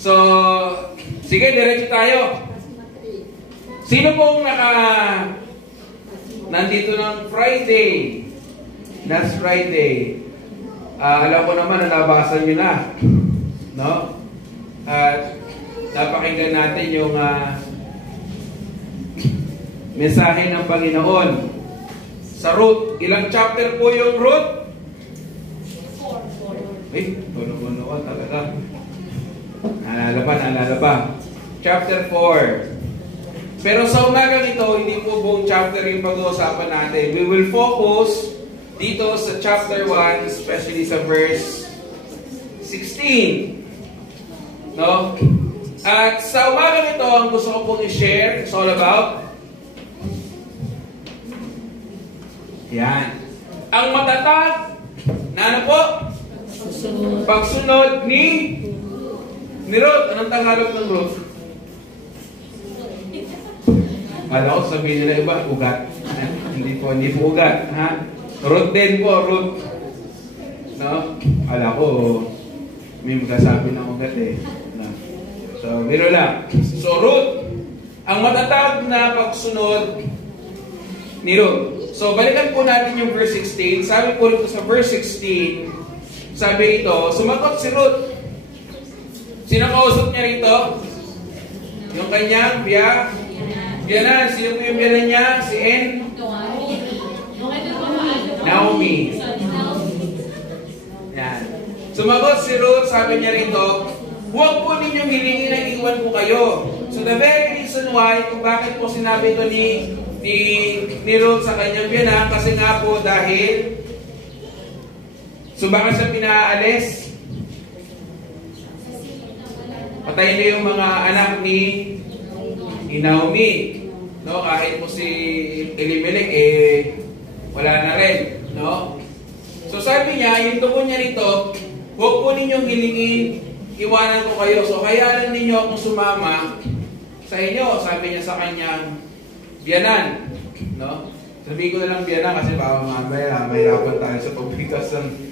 So, sige, diretso tayo. Sino pong nandito ng Friday? Last Friday. Alam ko naman na nabasa nyo na. No? At napakinggan natin yung mensahe ng Panginoon. Sa Ruth, ilang chapter po yung Ruth? 4. Eh, tulungan talaga. Naalala pa. Chapter 4. Pero sa umagang ito, hindi po buong chapter yung pag-uusapan natin. We will focus dito sa chapter 1, especially sa verse 16. No? At sa umagang ito, ang gusto ko pong i-share, it's all about yan. Ang matatag na ano po? Pagsunod ni Ruth. Anong Tagalog ng Ruth? Kala ko sabihin nila iba, ugat. Hindi po ugat. Ha? Ruth din po, Ruth. No? Kala ko, may magkasabi ng ugat eh. No? So, biro lang. So, Ruth, ang matatag na pagsunod ni Ruth. So, balikan po natin yung verse 16. Sabi po rito sa verse 16, sabi ito, sumagot si Ruth. Sino kausap niya rito? Yung kanyang biyanan. Sino po yung biyanan niya? Si Naomi. Yan. Sumagot si Ruth, sabi niya rito, huwag po ninyong hilingin na iwan ko kayo. So the very reason why, kung bakit po sinabi ito ni Ruth sa kanyang biyanan, kasi nga po dahil bakit siya pinaalis? Patay na yung mga anak ni Naomi. No? Kahit po si Elimelech, wala na rin. No? So sabi niya, yung tugon niya rito, huwag po ninyong hilingin, iwanan ko kayo. So hayaan ninyo akong sumama sa inyo, sabi niya sa kanyang biyanan. No? Sabi ko na lang biyanan kasi baka mamaya mahirapan tayo sa pagbigkas ng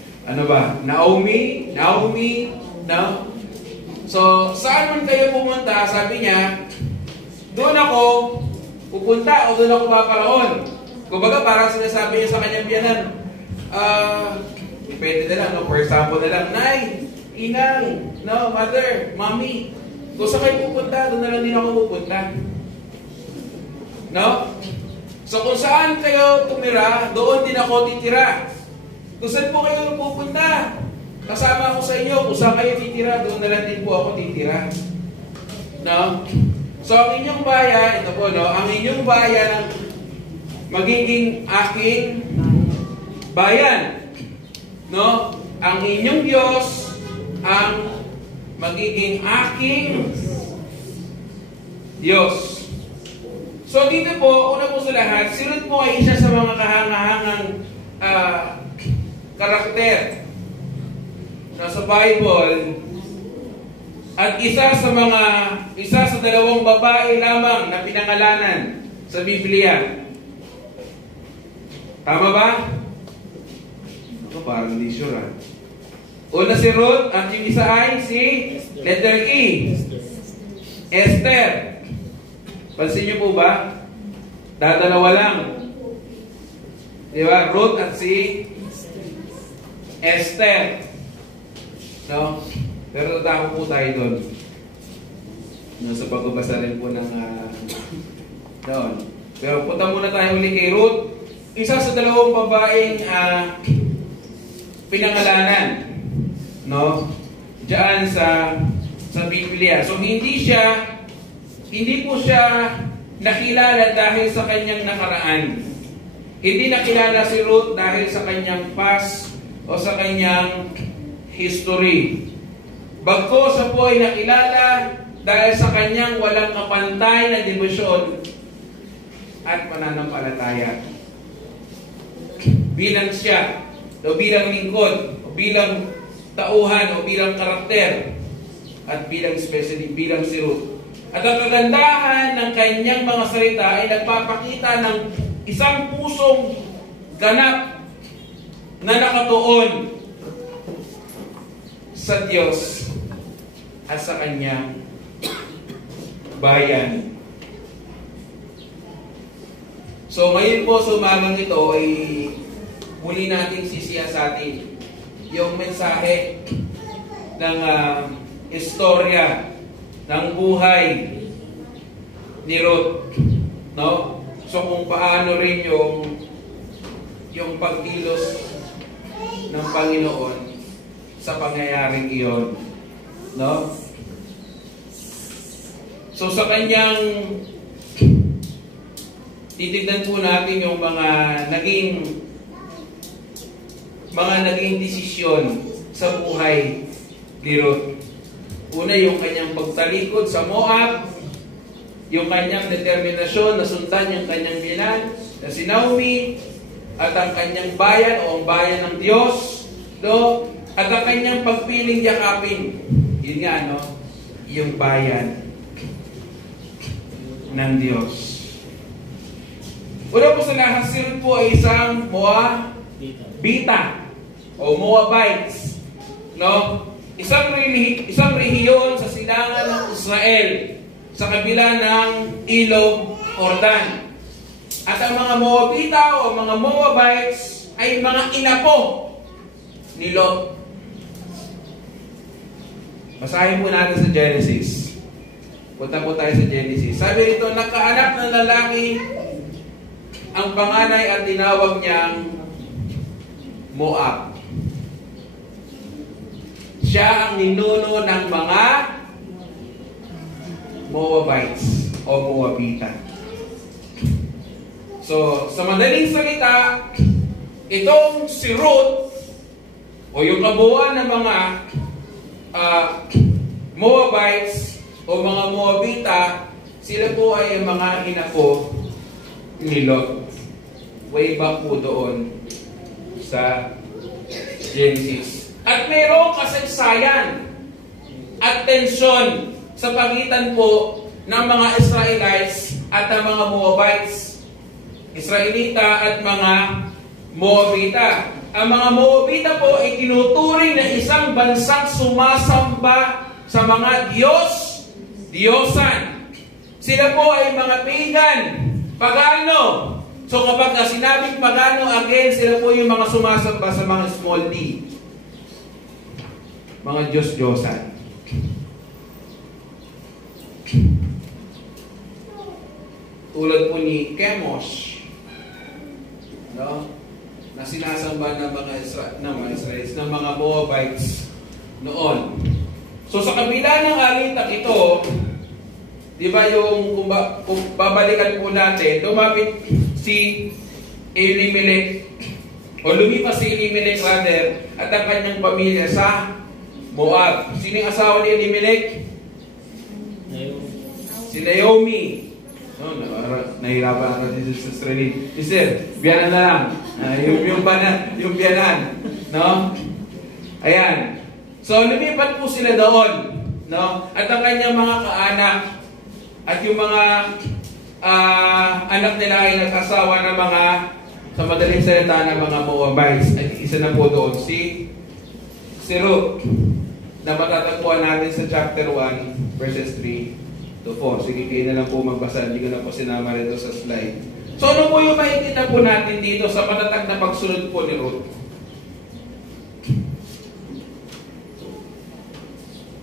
Naomi, no? So, saan man kayo pumunta, sabi niya, doon ako pupunta o doon ako papalaon. Kumbaga, parang sinasabi niya sa kanyang biyanan, pwede na lang, no? For example na lang, Nay, Inang, no, Mother, Mommy, kung saan kayo pupunta, doon na lang din ako pupunta. No? So, kung saan kayo tumira, doon din ako titira. Kung saan po kayo pupunta, kasama ako sa inyo. Kung saan kayo titira, doon na lang din po ako titira. No? So, ang inyong bayan, ito po, no? Ang inyong bayan, magiging aking bayan. No? Ang inyong Diyos, ang magiging aking Diyos. So, dito po, una po sa lahat, si Ruth po ay isa sa mga kahangahangang karakter na sa Bible at isa sa dalawang babae lamang na pinangalanan sa Biblia. Tama ba? Ito parang hindi sure. Una si Ruth at yung isa ay si letter E. Esther. Pansin niyo po ba? Dadalawa lang. Diba? Ruth at si Esther. No? Pero tatakot po tayo doon. No, sa pagbabasa rin po ng doon. Pero punta muna tayo uli kay Ruth. Isa sa dalawang babaeng pinangalanan. No? Diyan sa Biblia. So hindi po siya nakilala dahil sa kanyang nakaraan. Hindi nakilala si Ruth dahil sa kanyang past o sa kanyang history. Bagkus siya po ay nakilala dahil sa kanyang walang kapantay na debosyon at pananampalataya. Bilang siya, o bilang lingkod, o bilang tauhan, o bilang karakter, at especially bilang si Ruth. At ang kagandahan ng kanyang mga salita ay nagpapakita ng isang pusong ganap na nakatuon sa Diyos. at sa kanyang bayan. So ngayon po sa umagang ito ay muli nating sisiyasatin yung mensahe ng istorya ng buhay ni Ruth, no? So kung paano rin yung pagkilos ng Panginoon sa pangyayaring iyon, no? So sa kanyang titignan po natin yung mga naging desisyon sa buhay ni Ruth. Una, yung kanyang pagtalikod sa Moab, yung kanyang determinasyon na sundan yung kanyang binan na si Naomi, at ang kanyang bayan o ang bayan ng Diyos, no? At ang kanyang pagpiling yakapin, yun nga, no? Yung bayan ng Diyos. Una po sa lahat, si Ruth po ay isang Moabita o Moabites, no? Isang rehiyon sa silangan ng Israel sa kabila ng Ilog Jordan. At ang mga Moabita o mga Moabites ay mga inapo ni Lot. Basahin po natin sa Genesis. Punta po tayo sa Genesis. Sabi rito, nakaanak ng lalaki ang panganay at tinawag niyang Moab. Siya ang ninuno ng mga Moabites o Moabita. So, sa madaling salita, itong si Ruth o yung kabuuan ng mga Moabites o mga Moabita, sila po ay mga inapo ni Lot. Way back po doon sa Genesis. At mayroong kasaysayan at tensyon sa pagitan po ng mga Israelites at ng mga Moabites. Israelita at mga Moabita. Ang mga Moabita po ay tinuturing na isang bansang sumasamba sa mga Diyosan. Sila po ay mga pagan, pagano. So kapag sinabing pagano, again, sila po yung mga sumasamba sa mga small d. Mga Diyos-Diyosan. Tulad po ni Chemosh, no? Na sinasamba ng mga Israelites, ng mga Moabites noon. So sa kabila ng alitak ito, di ba yung kung babalikan po natin, lumapit si Elimelech, o lumipas si Elimelech rather, at ang kanyang pamilya sa Moab. Sino yung asawa ni Elimelech? Si Naomi. No, nahirapan ako si Sister Riley. Sister, biyanan na lang. Yung biyanan. No? Ayan. So, lumipat po sila doon. No? At ang kanyang mga kaanak at yung mga anak nila ay nag-asawa ng mga, sa madaling salita, ng mga Moabites. At isa na po doon, si Ruth, na matatagpuan natin sa chapter 1, verses 3 to 4. Sige, kayo na lang po magbasa. Hindi ko na po sinama rito sa slide. So, ano po yung makikita po natin dito sa patatag na pagsunod po ni Ruth?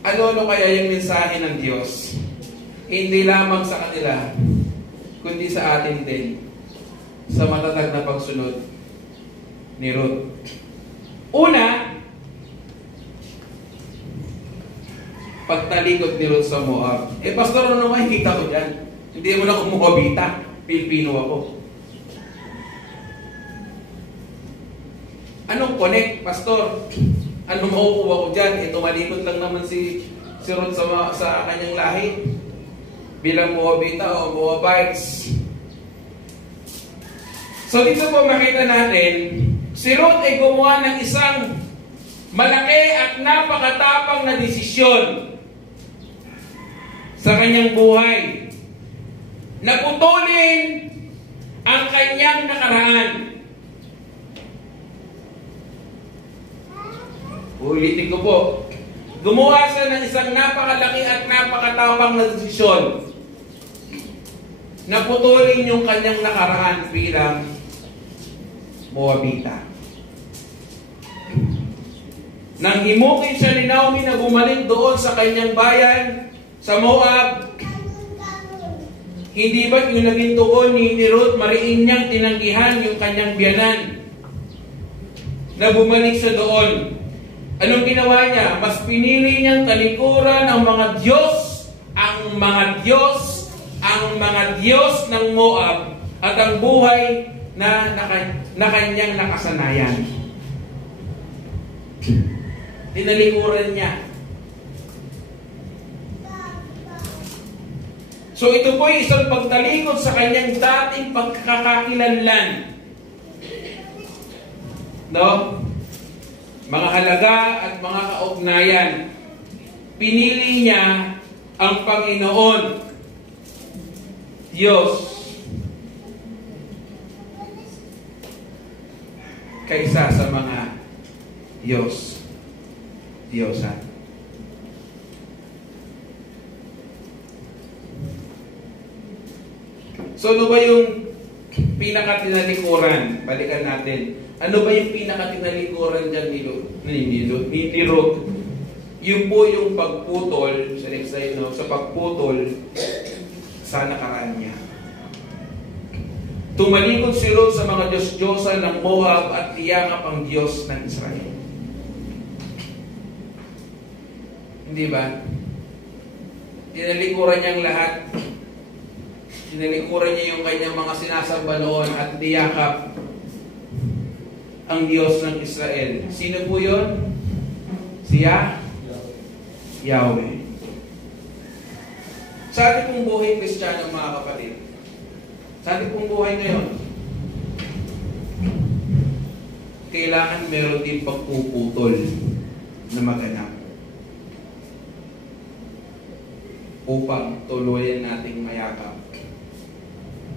Ano kaya yung mensahe ng Diyos? Hindi lamang sa kanila, kundi sa atin din, sa matatag na pagsunod ni Ruth. Una, pagtalikod ni Ruth sa Moab. Pastor, ano naman kita ko dyan? Hindi mo na ako Moabita. Pilipino ako. Anong connect, Pastor? Anong makukuha ko dyan? Tumalikod lang naman si Ruth sa kanyang lahi. Bilang Moabita o Moabites. So dito po makita natin, si Ruth ay gumawa ng isang malaki at napakatapang na desisyon sa kanyang buhay. Naputulin ang kanyang nakaraan. Ulitin ko po. gumawa siya ng isang napakalaki at napakatapang na desisyon na putulin yung kanyang nakaraan bilang Moabita. Nang himukin siya ni Naomi na bumalik doon sa kanyang bayan, sa Moab, hindi ba yung naging tugon ni Ruth, mariin niyang tinanggihan yung kanyang biyanan na bumalik siya doon? Anong ginawa niya? Mas pinili niyang talikuran ang mga Diyos, ang mga Diyos ng Moab at ang buhay na kanyang nakasanayan. Tinalikuran niya. So ito po ay isang pagtalikod sa kanyang dating pagkakakilanlan. No? Mga halaga at mga kaugnayan. Pinili niya ang Panginoon, Diyos, kaysa sa mga Diyosan. So ano ba yung pinakatinalikuran? Balikan natin. Ano ba yung pinakatinalikuran dyan ni Ruth? Yun po yung pagputol, sa next slide, no? Sa pagputol sa nakaraan niya. Tumalikod si Ruth sa mga Diyos-Diyosan ng Moab at iyakap ang Diyos ng Israel. Hindi ba? Tinalikuran niya ang lahat. Tinalikuran niya yung kanyang mga sinasamba noon at niyakap ang Diyos ng Israel. Sino po yun? Siya? Yahweh. Sa ating pong buhay Kristiyano, mga kapatid, sa ating pong buhay ngayon, kailangan meron din pagpuputol na maganap upang tuluyan nating mayakap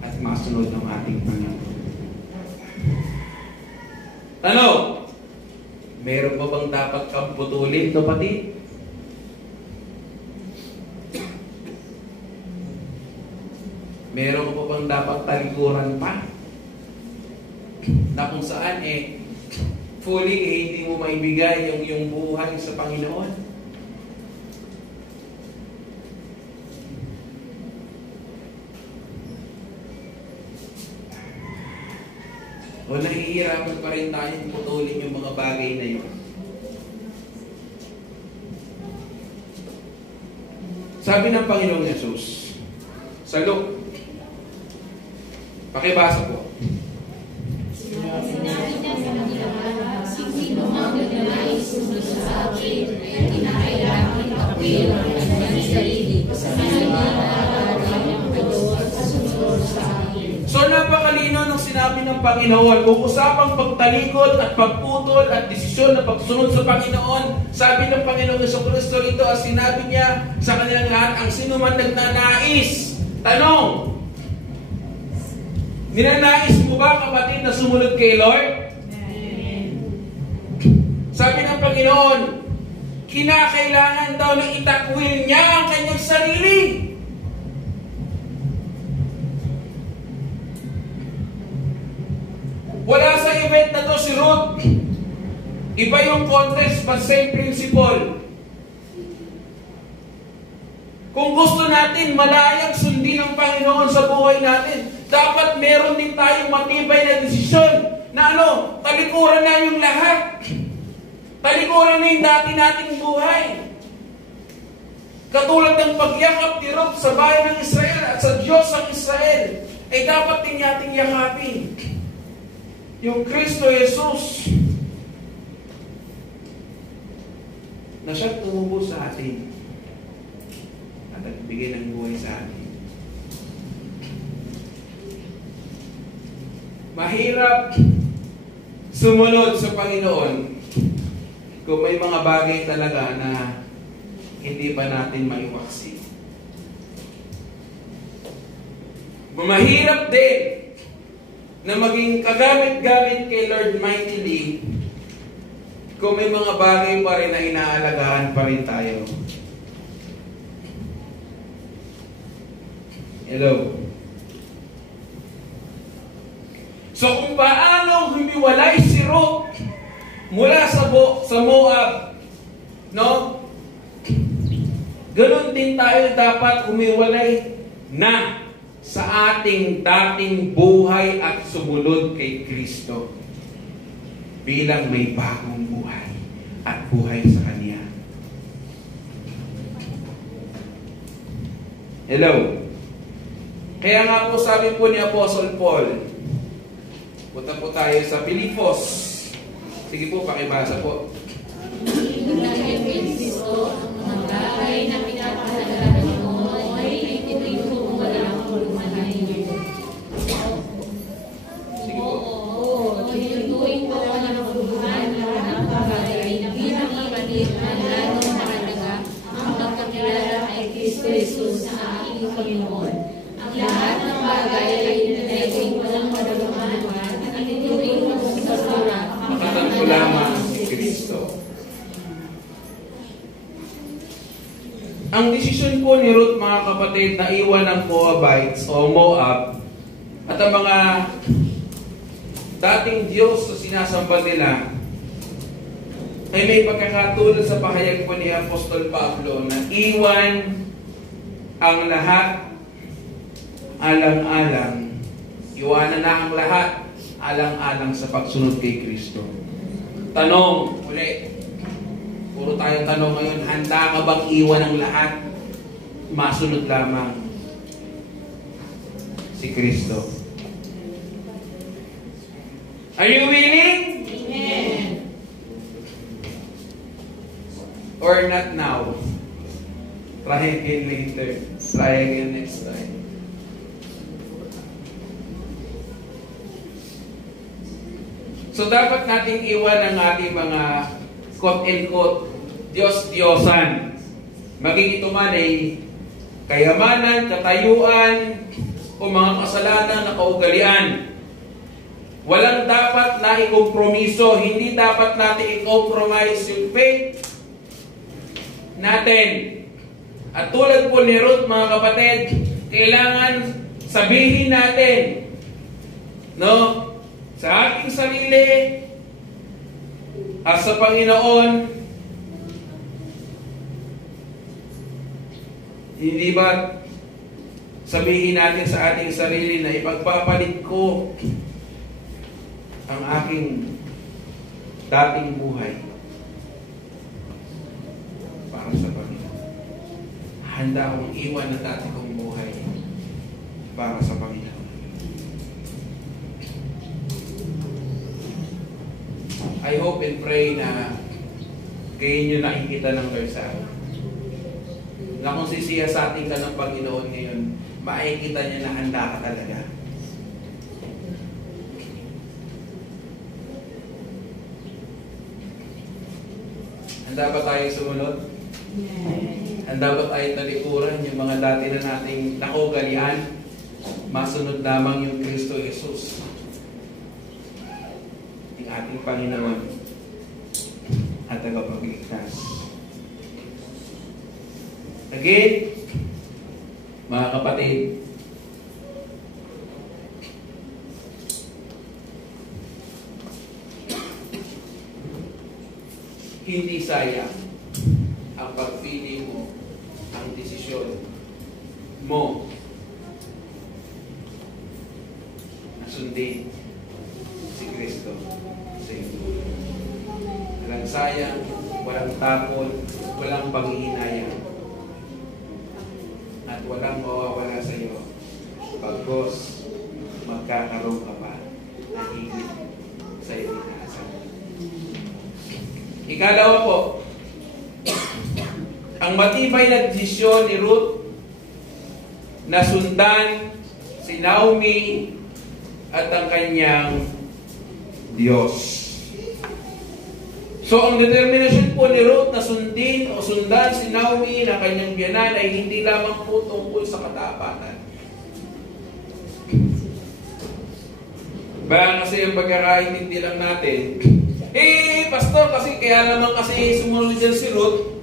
at masunod ng ating Panginoon. Tanong, meron pa bang dapat kang putulin, kapatid? Meron pa bang dapat talikuran pa? Na kung saan fully hindi mo maibigay yung buhay sa Panginoon? O nahihirapan pa rin tayong putulin yung mga bagay na yun. Sabi ng Panginoong Yesus sa Luke, pakibasa po. Sinabi niya sa kanila, sino mang nagnanais sumunod sa akin, ay kinakailangan itakwil ang kanyang sarili sa kanyang araw-araw at sumunod sa akin. So napakalino ng sinabi ng Panginoon, kung usapang pagtalikod at pagputol at desisyon na pagsunod sa Panginoon, sabi ng Panginoong Jesucristo rito, at sinabi niya sa kanilang lahat, ang sino man nagnanais. Tanong, ninanais mo ba, kapatid, na sumunod kay Lord? Amen. Sabi ng Panginoon, kinakailangan daw na itakwil niya ang kanyang sarili. Wala sa event na to si Ruth. Iba yung context, but same principle. Kung gusto natin malayang sundin ang Panginoon sa buhay natin, dapat meron din tayong matibay na desisyon na talikuran na yung lahat. Talikuran na yung dati nating buhay. Katulad ng pagyakap ni Ruth sa bayan ng Israel at sa Diyos ng Israel, ay dapat din nating yakapin yung Kristo Jesus na siya tumubo sa atin at nagbigay ng buhay sa atin. Mahirap sumunod sa Panginoon kung may mga bagay talaga na hindi pa natin maiwaksi. Mahirap din na maging kagamit-gamit kay Lord mightily kung may mga bagay pa rin na inaalagaan pa rin tayo. Hello? So kung paano humiwalay si Ruth mula sa Moab, no? Ganon din tayo dapat humiwalay na sa ating dating buhay at sumunod kay Kristo bilang may bagong buhay at buhay sa Kanya. Hello? Kaya nga po sabi po ni Apostle Paul, punta po tayo sa Pilipos. Sige po, pakibasa po. Dahil kay Kristo, ang bagay na pinapahalagan mo ay ito'y kung walang pagmamahay. Sige po. Oo, tinutuwing ko walang pagmamahay ng bagay na bilang kapatid na lalong mahalaga ang pagkakilala kay Kristo Jesus sa aking Panginoon. Ang lahat ng bagay ay ito'y walang pagmamahay at ito'y magsusura Makatan ko lamang si Kristo. Ang desisyon po ni Ruth, mga kapatid, na iwan ng Moabites o Moab at ang mga dating Diyos na sinasamba nila ay may pagkakatulad sa pahayag po ni Apostol Pablo na iwan ang lahat alang-alang, iwanan na ang lahat alang-alang sa pagsunod kay Kristo. Tanong ulit, puro tayong tanong ngayon, handa ka bang iwan ang lahat? Masunod lamang si Kristo. Are you willing? Amen. Or not now? Try again later. Try again next time. So dapat nating iwan ang ating mga quote-unquote Diyos-Diyosan. Maging ito man ay kayamanan, katayuan, o mga kasalanan na kaugalian. Walang dapat na ikompromiso. Hindi dapat natin i-compromise yung faith natin. At tulad po ni Ruth, mga kapatid, kailangan sabihin natin, no? Sa ating sarili at sa Panginoon, hindi ba sabihin natin sa ating sarili na ipagpapalit ko ang aking dating buhay para sa Panginoon. Handa akong iwan ang dati kong buhay para sa Panginoon. I hope and pray na kayo nyo nakikita ng versa na kung sisiyasatin ka ng Panginoon ngayon, makikita niya na handa ka talaga. Handa ba tayo sumunod? Handa ba tayo talikuran yung mga dati na nating nakugalian? Masunod lamang yung Kristo Jesus, yung ating Panginoon at tagapagligtas. Again, mga kapatid, hindi sayang ang pagpili mo, ang desisyon mo na sundin si Kristo sa iyo. Walang sayang, walang tapon, walang panghihinayang, at walang mawawala sa iyo pagkos magkakaroon ka pa na higit sa iyo inaasahan. Ikalawa po, ang matibay na desisyon ni Ruth na sundan si Naomi at ang kanyang Diyos. So, ang determinasyon po ni Ruth na sundin o sundan si Naomi na kanyang biyanan ay hindi lamang po tungkol sa katapatan. Baka kasi yung pagkakaintindi lang natin, Pastor, kasi kaya naman kasi sumunod dyan si Ruth,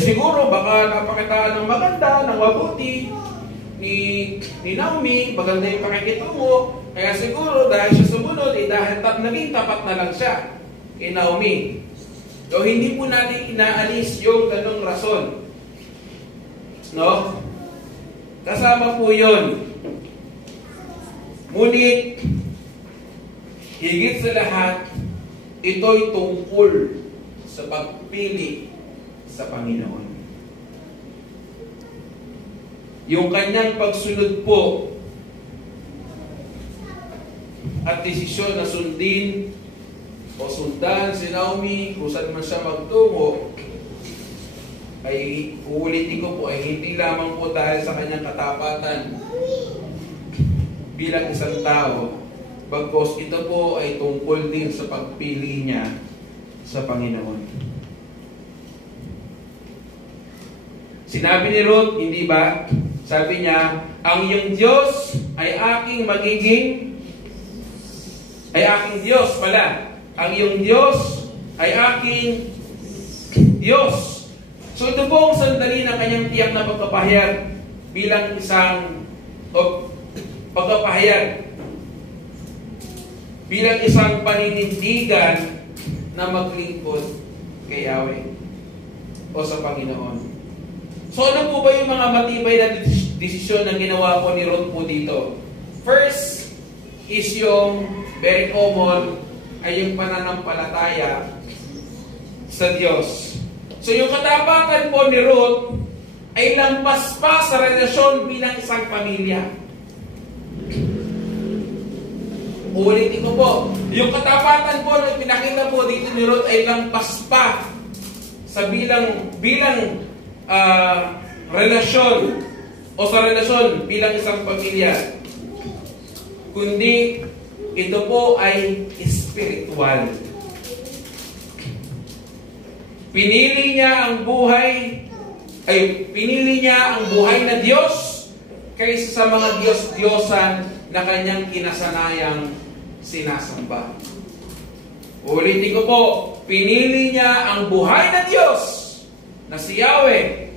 siguro baka napakitaan ng maganda, ng mabuti ni Naomi, maganda yung pakikitungo, kaya siguro dahil siya sumunod, dahil naging tapat na lang siya kay Naomi. So, hindi po natin inaalis yung ganong rason. No? Kasama po yun. Ngunit, higit sa lahat, ito'y tungkol sa pagpili sa Panginoon. Yung kanyang pagsunod po at desisyon na sundin o sundan si Naomi kung saan man siya magtungo, ay uulitin ko po, ay hindi lamang po dahil sa kanyang katapatan bilang isang tao, bagkos ito po ay tungkol din sa pagpili niya sa Panginoon. Sinabi ni Ruth, hindi ba? Sabi niya, ang iyong Diyos ay aking Diyos pala. Ang iyong Diyos ay aking Diyos. So ito po ang sandali ng kanyang tiyak na pagpapahayag bilang isang pagpapahayag bilang isang paninindigan na maglingkod kay Yahweh o sa Panginoon. So ano po ba yung mga matibay na desisyon na ginawa po ni Ruth po dito? First is yung very common ay yung pananampalataya sa Diyos. So yung katapatan po ni Ruth ay lampas pa sa relasyon bilang isang pamilya. Ulitin ko po, yung katapatan po na pinakita po dito ni Ruth ay lampas pa sa bilang relasyon o sa relasyon bilang isang pamilya. Kundi ito po ay spiritual. Pinili niya ang buhay na Diyos kaysa sa mga Diyos-Diyosan na kanyang kinasanayang sinasamba. Ulitin ko po, pinili niya ang buhay na Diyos na si Yahweh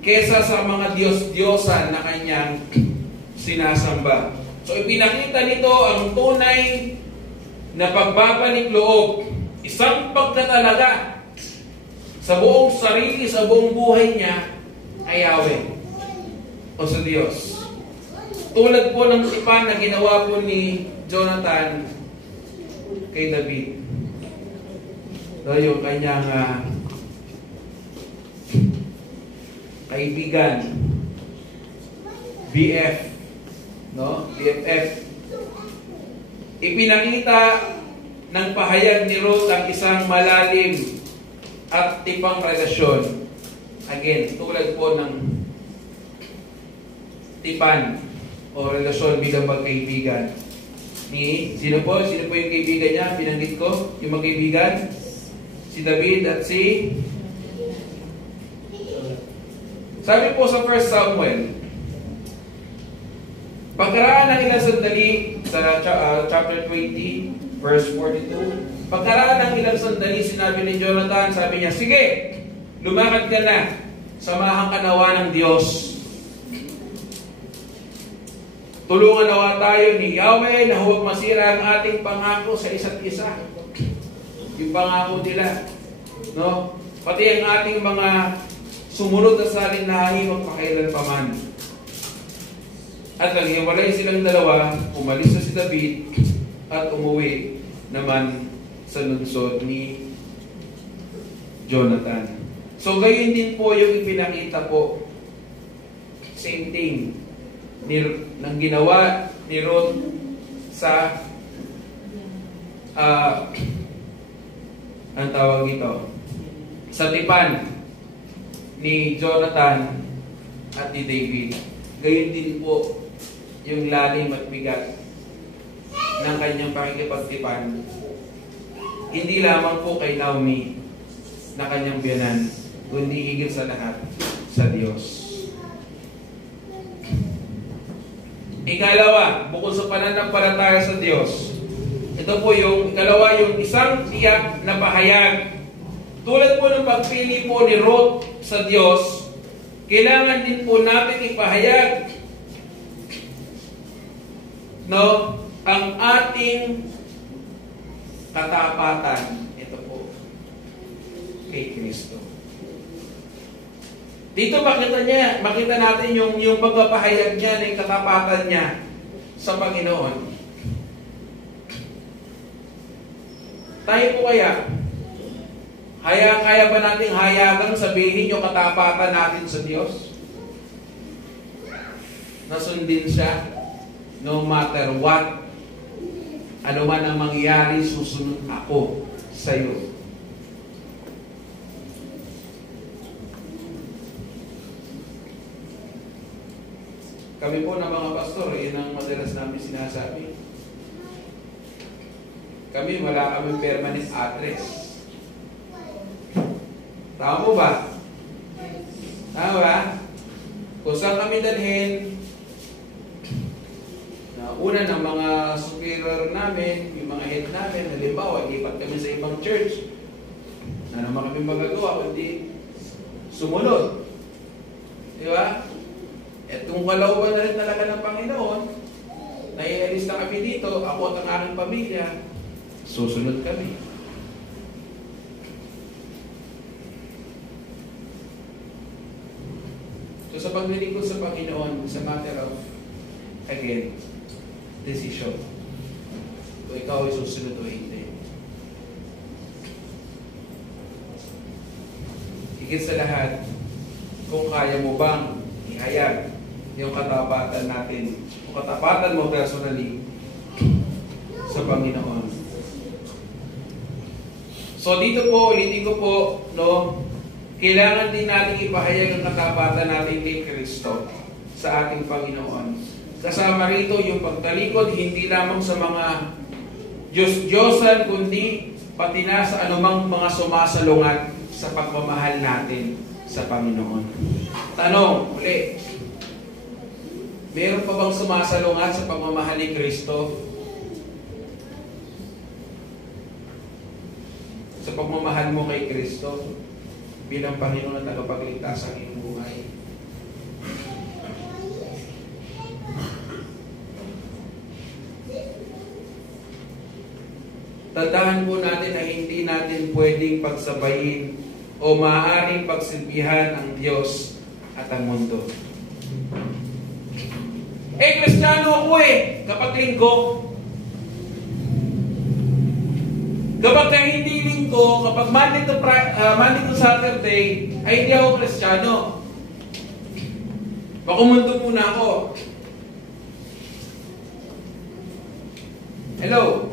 kaysa sa mga Diyos-Diyosan na kanyang sinasamba. So ipinakita nito ang tunay na pagbabalik loob, isang pagkatalaga sa buong sarili, sa buong buhay niya ay Yahweh o sa Diyos. Tulad po ng tipan na ginawa po ni Jonathan kay David. So, yung kanyang kaibigan, BFF. Ipinakita ng pahayag ni Ruth ang isang malalim at tipang relasyon. Again, tulad po ng tipan o relasyon bilang magkaibigan. Sino po yung kaibigan niya? Binanggit ko yung magkaibigan. Si David at si... Sabi po sa 1 Samuel, pagkaraan ng ilang sandali sa chapter 20, verse 42, pagkaraan ng ilang sandali, sinabi ni Jonathan, sabi niya, sige, lumakad ka na, samahan ka nawa ng Diyos. Tulungan nawa tayo ni Yahweh na huwag masira ang ating pangako sa isa't isa. Yung pangako nila. No? Pati ang ating mga sumunod na sa ating lahi magpakailan pa man. At naghiwalay silang dalawa, umalis na si David at umuwi naman sa lungsod ni Jonathan. So gayon din po yung ipinakita po. Same thing. Nang ginawa ni Ruth sa ang tawag ito sa tipan ni Jonathan at ni David. Gayon din po yung lalim at bigat ng kanyang pakikipagtipan. Hindi lamang po kay Naomi na kanyang biyanan, kundi higit sa lahat sa Diyos. Ikalawa, bukod sa pananampalataya sa Diyos, ito Ito po yung ikalawa, yung isang tiyak na pahayag. Tulad po ng pagpili po ni Ruth sa Diyos, kailangan din po natin ipahayag ang ating katapatan. Ito po, kay Kristo. Dito makita natin yung pagpapahayag niya ng katapatan niya sa Panginoon. Tayo po kaya kaya ba nating hayagang sabihin yung katapatan natin sa Diyos? Nasundin siya no matter what. Ano man ang mangyari, susunod ako sa iyo. Kami po na mga pastor, yun ang madalas namin sinasabi. Kami, wala kami permanent address. Tama po ba? Tama ba? Kung saan kami dalhin, una ng mga superior namin, yung mga head namin, halimbawa, lipat kami sa ibang church, na naman kami magagawa, kundi sumunod. Di ba? At kung kalauban na rin talaga ng Panginoon, naialis na kami dito, ako at ang aking pamilya, susunod kami. So sa paglilingkod sa Panginoon, sa matter of, again, decision. Kung ikaw ay susunod o hindi. Higit sa lahat, kung kaya mo bang ihayag yung katapatan natin, o katapatan mo personally sa Panginoon. So dito po, ulitin ko po, kailangan din natin ipahayag ang katapatan natin kay Kristo sa ating Panginoon. Kasama rito yung pagtalikod, hindi lamang sa mga Diyos-Diyosan, kundi pati na sa anumang mga sumasalungat sa pagmamahal natin sa Panginoon. Tanong, uli, meron pa bang sumasalungat sa pagmamahal ni Kristo? Sa pagmamahal mo kay Kristo bilang Panginoon at tagapagligtas sa iyong buhay. Tandaan po natin na hindi natin pwedeng pagsabayin o maaaring pagsilbihan ang Diyos at ang mundo. Kristiyano ako kapag linggo. Kapag hindi linggo, kapag Monday to Saturday, ay hindi ako Kristiyano. Makumunto muna ako. Hello?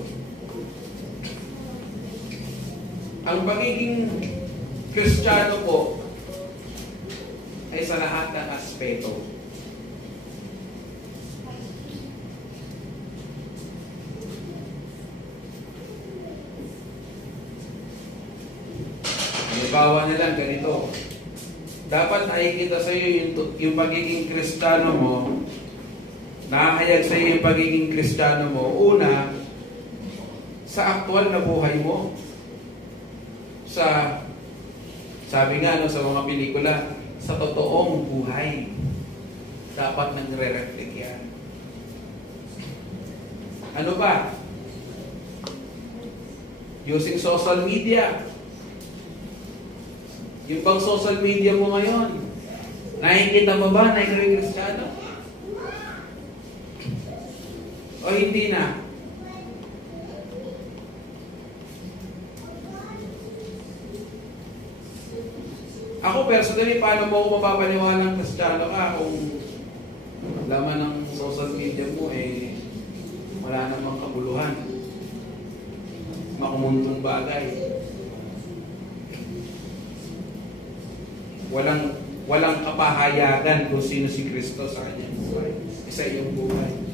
Ang pagiging Kristiyano po ay sa lahat ng aspeto. Halimbawa na lang ganito. Dapat nakikita sa iyo yung pagiging Kristiyano mo, nakahayag sa iyo yung pagiging Kristiyano mo, una, sa aktual na buhay mo. Sabi nga sa mga pelikula, sa totoong buhay, dapat nagre-reflect yan. Ano ba? Using social media. Yung bang social media mo ngayon, nakikita mo ba na ikaw ay Kristiyano? O hindi na? Ako personally, paano mo ako mapapaniwala ng Kristiyano ka kung laman ng social media mo wala namang kabuluhan, makumuntong bagay, walang kapahayagan kung sino si Kristo sa kanyang buhay, sa iyong buhay.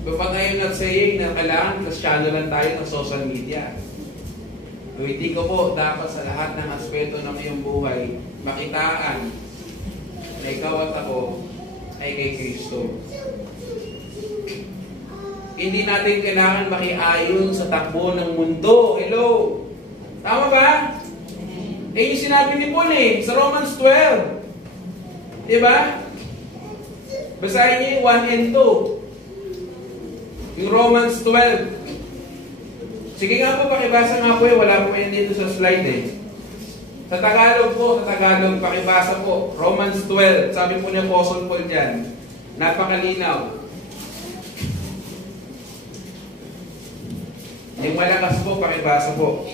Kapag ngayon not saying na kailangan Kristiyano lang tayo ng social media. Hindi ko po dapat sa lahat ng aspeto ng iyong buhay makitaan na ikaw at ako ay kay Kristo. Hindi natin kailangan makiayon sa takbo ng mundo. Hello? Tama ba? Yung sinabi ni Paul sa Romans 12. Diba? Basahin niyo yung 1 and 2. Yung Romans 12. Sige nga po, pakibasa nga po wala po yan dito sa slide Sa Tagalog po, pakibasa po. Romans 12. Sabi po ni Apostle Paul dyan. Napakalinaw. Yung malakas po, pakibasa po.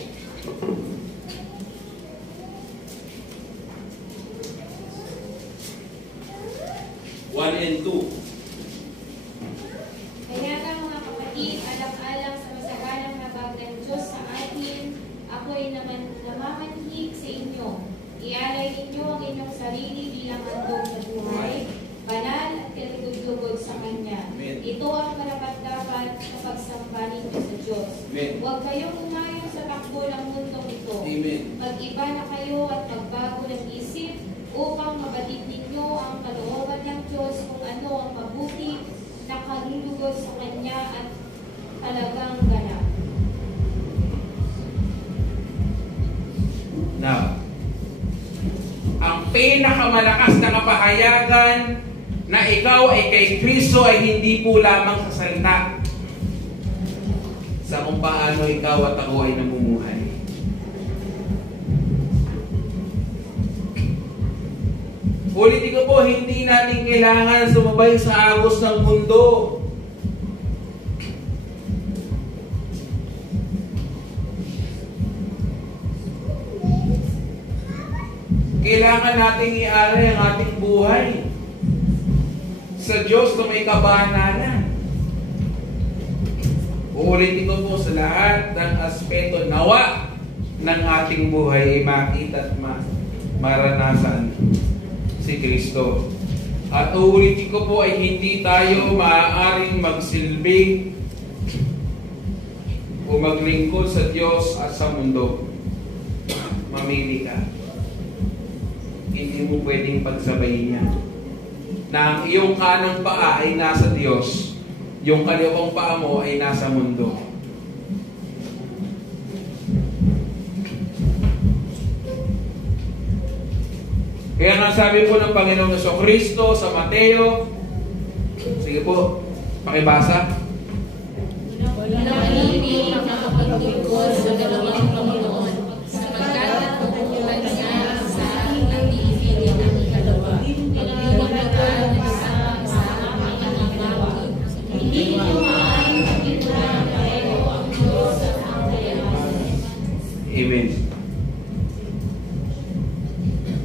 One and two. Kaya nga mga kapatid, alang-alang sa masagalang habag ng Diyos sa atin, ako'y naman namamanhig sa inyo. Ialay ninyo ang inyong sarili bilang handog na buhay, banal at kalugod-lugod sa Kanya. Amen. Ito ang karapat-dapat na pagsamba ninyo sa Diyos. Amen. Huwag kayong umayon sa takbo ng mundong ito. Amen. Mag-iba na kayo at magbago ng isip upang mabatid ninyo ang kalooban ng Diyos kung ano ang mabuti na kalulugod sa Kanya at talagang ganap. Now, ang pinakamalakas na kapahayagan na ikaw ay kay Kristo ay hindi po lamang sa salita. Sa kung paano ikaw at ako ay namumuhay. Ulitin ko po, hindi natin kailangan sumabay sa agos ng mundo. Kailangan nating ialay ang ating buhay sa Diyos na may kabanalan. Uulitin ko po sa lahat ng aspeto nawa ng ating buhay ay makita at maranasan si Kristo. At uulitin ko po ay hindi tayo maaaring magsilbi o maglingkod sa Diyos at sa mundo. Mamili ka. Hindi mo pwedeng pagsabayin niya. Na ang iyong kanang paa ay nasa Diyos, yung kaliwang paa mo ay nasa mundo. Kaya nga sabi po ng Panginoong Jesucristo sa Mateo, sige po, pakibasa. Walang ibig ang nakapaglingkod sa dalawang Panginoon, sapagkat ang buhay niya sa ang iibigin ng ikalawa. Pinagpapagatan ng sa aming ikalawa. Hindi niyo maaaring pagkikulang pareho ang Diyos at ang kayaman. Amen.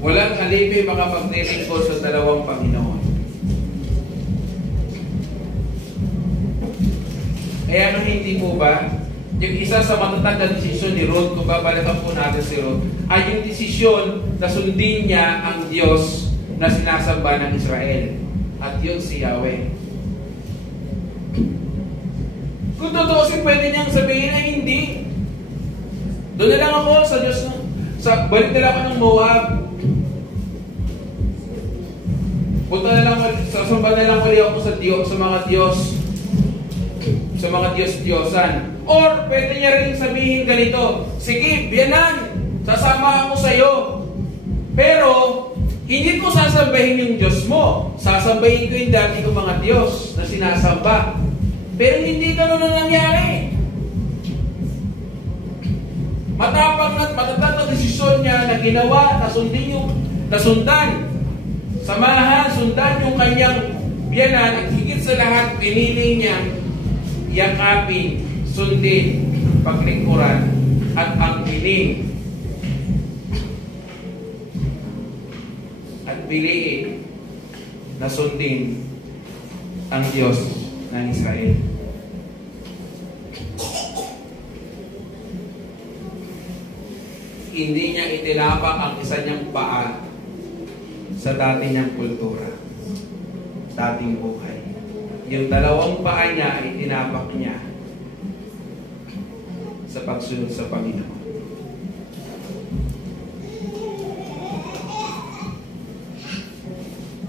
Walang alipin makapaglingkod sa dalawang Panginoon. Kaya nung hindi po ba, yung isa sa matatag na desisyon ni Ruth, kung babalikan po natin si Ruth, ay yung desisyon na sundin niya ang Diyos na sinasamba ng Israel. At yun si Yahweh. Kung tutuusin, pwede niyang sabihin ay hindi. Doon na lang ako sa Diyos. Balik na lang ako ng Moab. Punta na lang, sasamba na lang ulit ako sa Diyos, sa mga Diyos, sa mga Diyos-Diyosan. Or, pwede niya rin sabihin ganito, sige, biyanan, sasama ako sa iyo. Pero, hindi ko sasambahin yung Diyos mo. Sasambahin ko yung dati kong mga Diyos na sinasamba. Pero hindi ganun ang nangyari. Matapang at matatag na desisyon niya na ginawa, nasundan. Samahan, sundan yung kanyang biyanan at higit sa lahat, pinili niya yakapin, sundin, paglingkuran at ang piling at piliin na sundin ang Diyos ng Israel. Hindi niya itinapak ang isa niyang paa sa dati niyang kultura, dating buhay. Yung dalawang paa niya ay tinapak niya sa pagsunod sa Panginoon.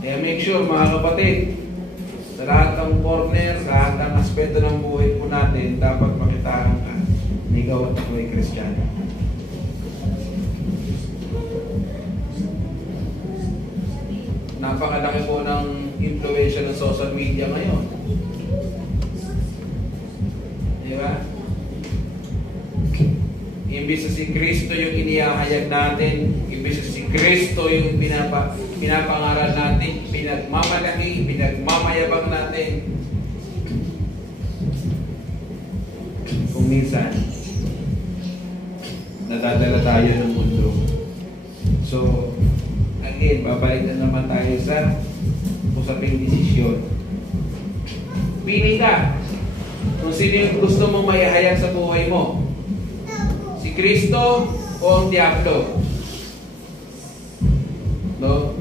Kaya make sure mga kapatid, sa lahat ng corner, lahat ng aspeto ng buhay po natin, dapat makitaan ka na ikaw at ako ay Kristiyano. Napakalaki po ng influensya ng social media ngayon. Di ba? Imbis na si Kristo yung inihahayag natin, imbis na si Kristo yung pinapangaral natin, pinagmamalaki, pinagmamayabang natin. Kung minsan, nadadala tayo ng mundo. So, again, babalik na naman tayo sa usaping desisyon. Pili ka kung sino yung gusto mong mayahayag sa buhay mo. Si Kristo o ang Diablo? No?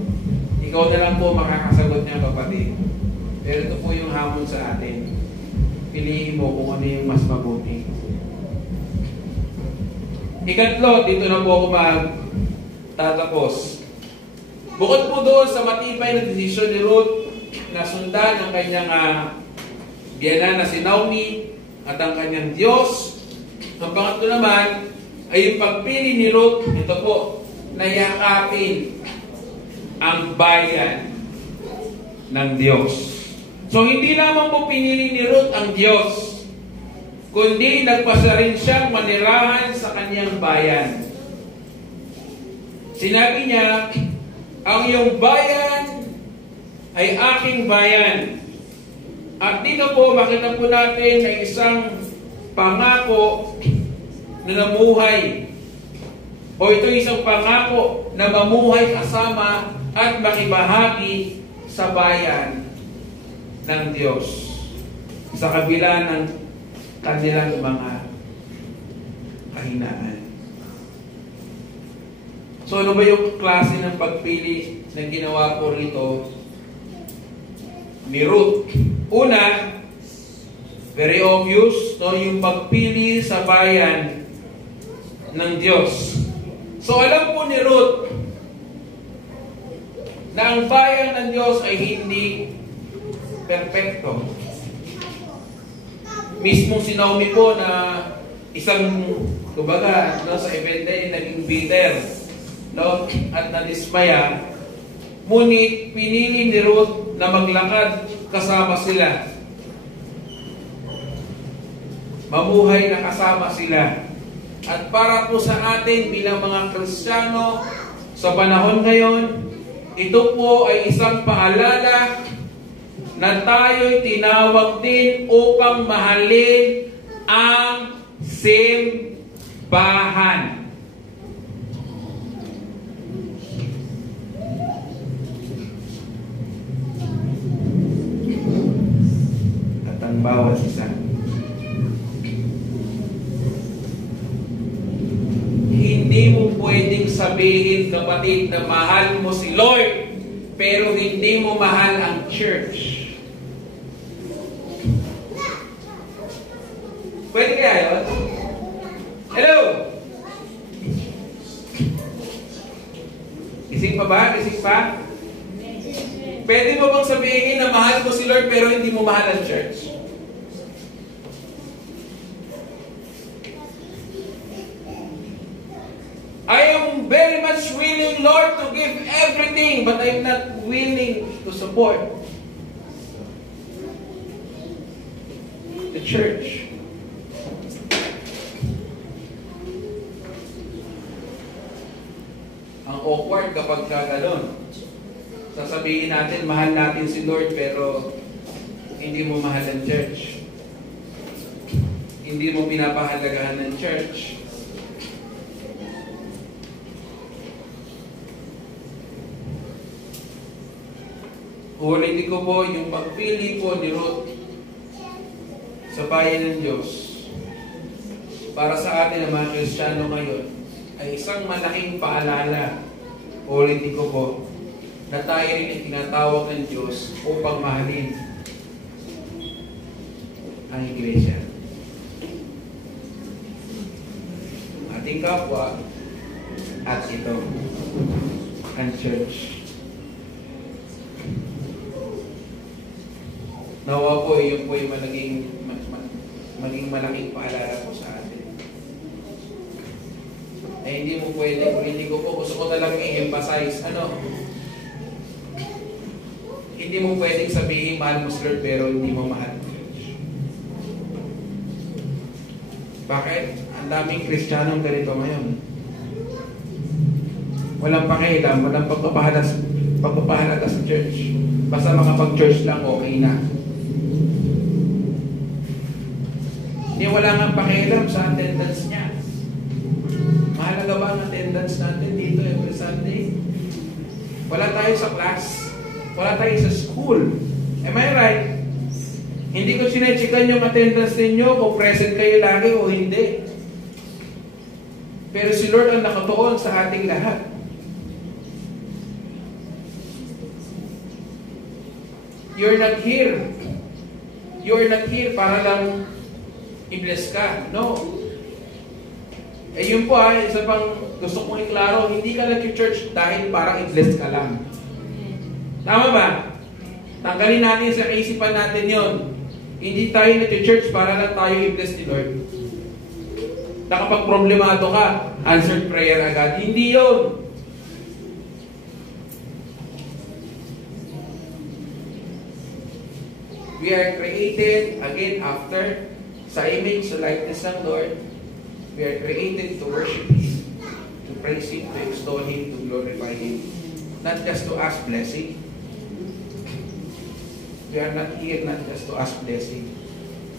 Ikaw na lang po makakasagot niya, kapatid. Pero ito po yung hamon sa atin. Piliin mo kung ano yung mas mabuti. Ikatlo, dito na po ako magtatapos. Bukod po doon sa matibay na desisyon ni Ruth na sundan ang kanyang biyanan na si Naomi at ang kanyang Diyos, ang pangatlo naman ay yung pagpili ni Ruth, ito po, na yakapin ang bayan ng Diyos. So hindi lamang po pinili ni Ruth ang Diyos, kundi nagpasa rin siyang manirahan sa kanyang bayan. Sinabi niya, ang iyong bayan ay aking bayan. At dito po, makita po natin na isang pangako na namuhay. O ito isang pangako na mamuhay kasama at makibahagi sa bayan ng Diyos sa kabila ng kanilang mga kahinaan. So ano ba yung klase ng pagpili na ginawa ko rito ni Ruth? Una, very obvious, no, yung pagpili sa bayan ng Diyos. So alam po ni Ruth na ang bayan ng Diyos ay hindi perfecto. Mismo si Naomi po na isang, kumbaga, no, sa event day, naging bitter, no, at nadismaya. Ngunit pinili ni Ruth na maglakad kasama sila. Mamuhay na kasama sila. At para po sa atin bilang mga Kristiyano sa panahon ngayon, ito po ay isang paalala na tayo'y tinawag din upang mahalin ang simbahan. At ang bawat isa, hindi mo pwedeng sabihin, kapatid, na mahal mo si Lord, pero hindi mo mahal ang church. Pwede kaya yun? Hello? Gising pa ba? Gising pa? Pwede mo bang sabihin na mahal mo si Lord pero hindi mo mahal ang church? I am very much willing, Lord, to give everything, but I'm not willing to support the church. Ang awkward kapag gano'n. Sasabihin natin, mahal natin si Lord, pero hindi mo mahal ang church. Hindi mo pinapahalagahan ng church. Ulitin ko po, yung pagpili po ni Ruth sa bayan ng Diyos para sa atin ang mga Kristiyano ngayon ay isang malaking paalala. Ulitin ko po, na tayo rin ay tinatawag ng Diyos upang mahalin ang Iglesia. Ating kapwa at ito, ang church. Nawa po, yun po yung maging malaking paalala po sa atin. Hindi mo pwede, kung hindi ko po, gusto ko talagang i-emphasize, hindi mo pwedeng sabihin mahal mo si Lord pero hindi mo mahal. Bakit? Ang daming Kristiyanong ganito ngayon. Walang pakialam, walang pagpapahalata sa church. Basta makapag-church lang, okay na. Hindi wala nga pakialam sa attendance niya. Mahalaga ba ang attendance natin dito every Sunday? Wala tayo sa class. Wala tayo sa school. Am I right? Hindi ko sinechikan yung attendance ninyo kung present kayo lagi o hindi. Pero si Lord ang nakatuon sa ating lahat. You're not here. You're not here para lang i-bless ka. No. Yun po isa pang gusto kong iklaro, hindi ka nag-church dahil para i-bless ka lang. Tama ba? Tanggalin natin sa kaisipan natin yon. Hindi tayo nag-church para lang tayo i-bless ni Lord. Na kapag problemado ka, answered prayer agad. Hindi yun. We are created, again, after, sa image, sa likeness ng Lord. We are created to worship Him, to praise Him, to extol Him, to glorify Him. Not just to ask blessing. We are not here not just to ask blessing.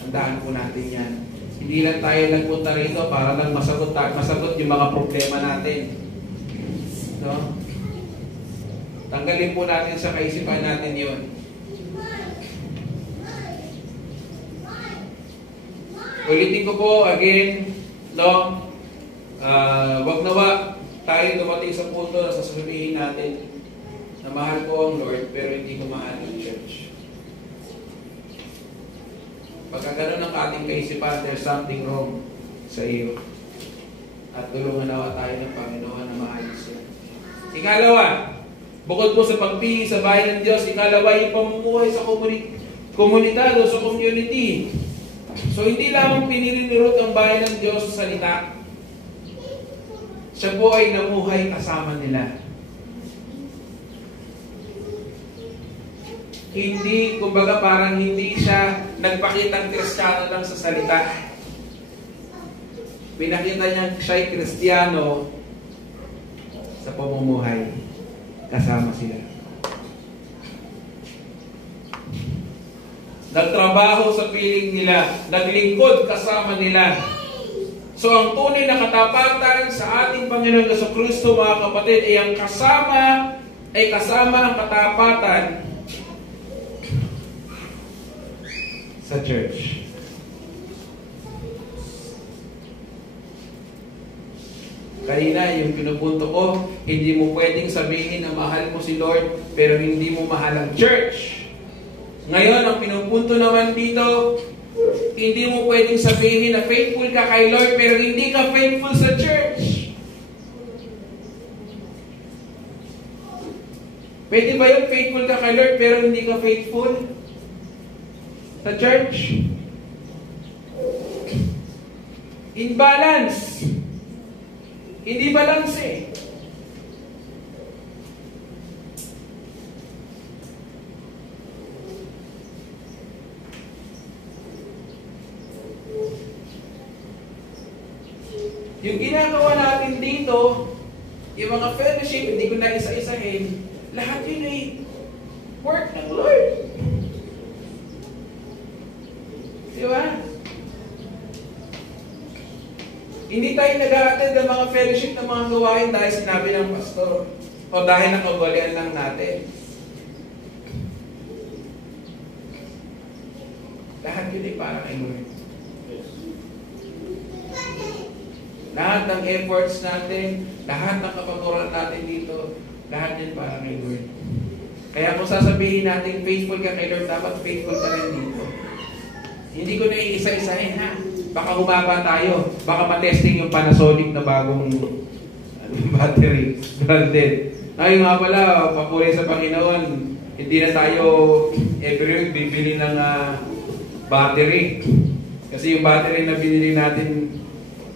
Tandaan po natin yan. Hindi lang tayo nagpunta rito para lang masagot yung mga problema natin. No? Tanggalin po natin sa kaisipan natin yun. Ulitin ko po again, no? Wag nawa tayo dumating sa punto na sasabihin natin na mahal ko ang Lord pero hindi ko mahal ang church. Pagka ganun ang ating kaisipan, there's something wrong sa iyo. At tulungan nawa tayo ng Panginoon na maayos yan. Ikalawa, bukod po sa pagpili sa bayan ng Diyos, ikalawa yung pamumuhay sa komunidad o sa community. So hindi lamang pinili ni Ruth ang bayan ng Diyos sa salita. Siya po ay namuhay kasama nila. Hindi, kumbaga parang hindi siya nagpakitang Kristiyano lang sa salita. Pinakita niya siya'y Kristiyano sa pamumuhay. Kasama sila. Nagtrabaho sa piling nila. Naglingkod kasama nila. So ang tunay na katapatan sa ating Panginoon Jesucristo, mga kapatid, ay ang kasama ang katapatan sa church. Kanina, yung pinupunto ko, hindi mo pwedeng sabihin na mahal mo si Lord, pero hindi mo mahal ang church. Ngayon, ang pinupunto naman dito, hindi mo pwedeng sabihin na faithful ka kay Lord, pero hindi ka faithful sa church. Pwede ba yung faithful ka kay Lord, pero hindi ka faithful sa church? Imbalance. Hindi balance eh. Yung ginagawa natin dito, yung mga fellowship, hindi ko na isa-isahin, lahat yun ay work ng Lord. Di ba? Hindi tayo nag-a-attend ng mga fellowship ng mga gawain dahil sinabi ng pastor o dahil nakagalian lang natin. Lahat yun ay para kay Lord. Lahat ng efforts natin, lahat ng kapaturan natin dito, lahat yun para kay Lord. Kaya kung sasabihin natin faithful ka kay Lord, dapat faithful ka rin dito. Hindi ko na iisa-isahin ha. Baka humaba tayo. Baka matesting yung Panasonic na bagong battery. Branded. Ngayon nga pala, papuri sa Panginoon, hindi na tayo every week bibili ng battery. Kasi yung battery na binili natin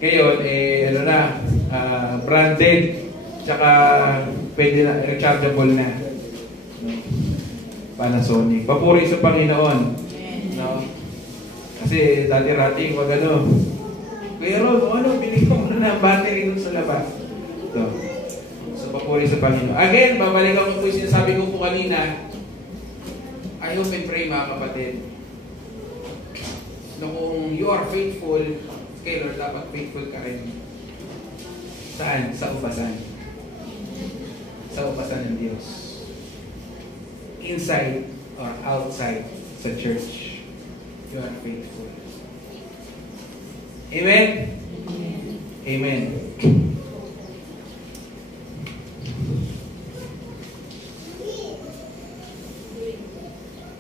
ngayon, branded, tsaka pwede na, rechargeable na. Panasonic. Papuri sa Panginoon. No? Kasi dati-rati, wag pero bili ko muna ng battery dun sa labas. Ito. So, papuri sa Panginoon. Again, babalikan ko po yung sinasabi ko po kanina. I hope and pray, mga kapatid, na kung you are faithful, kay Lord, dapat faithful ka rin. Saan? Sa ubasan. Sa ubasan ng Diyos. Inside or outside sa church. You are faithful. Amen? Amen.